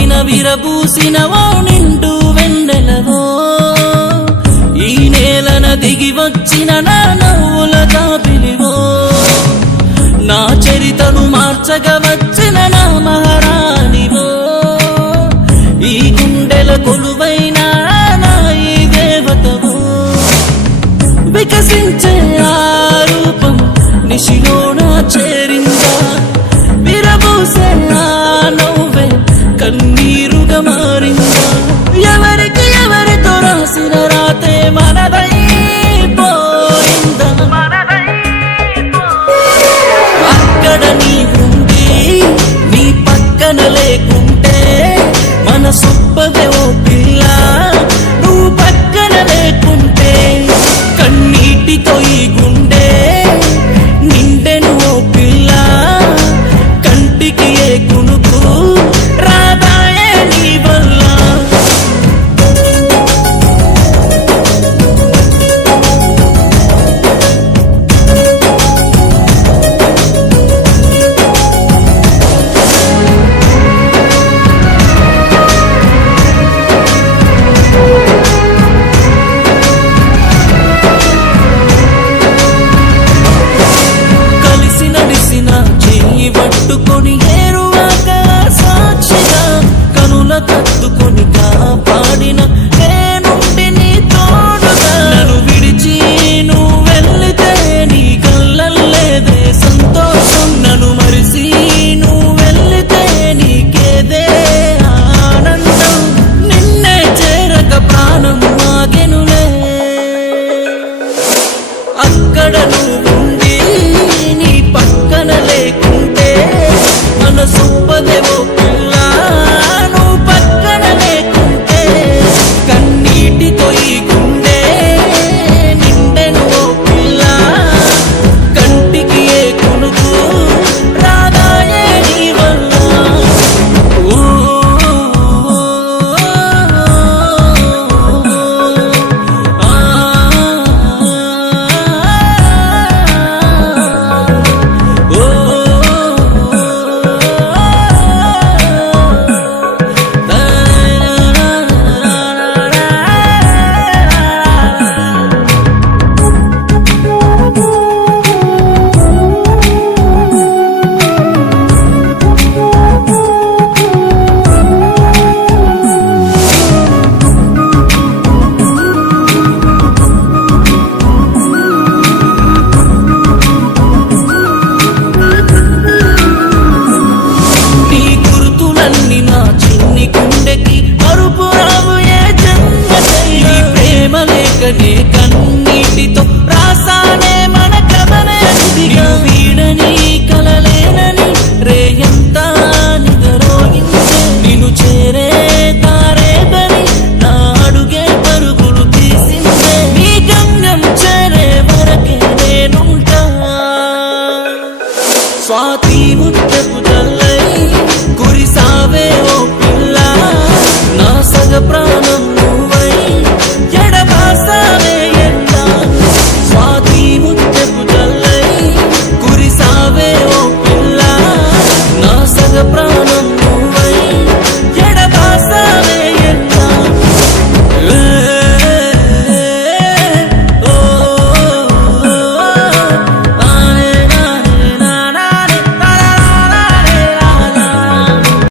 పైన విరబూసినవో నిండు వెన్నెలవో ఈ నేలన దిగి వచ్చిన నా నవ్వుల జాబిలివో నా చరితను మార్చగా వచ్చిన నా మహారాణివో ఈ గుండెల కొలువైన నా ఈ దేవతవో వికసించే ఆ రూపం నిశిలోన చేరిందా విరబూసే ఆ నవ్వే కన్నీరుగా మారిందా ఎవరికి ఎవరితో రాసిన రాతే మనదైపోయిందా అక్కడ నీ ఉండి నీ పక్కన లేకుంటే మనసు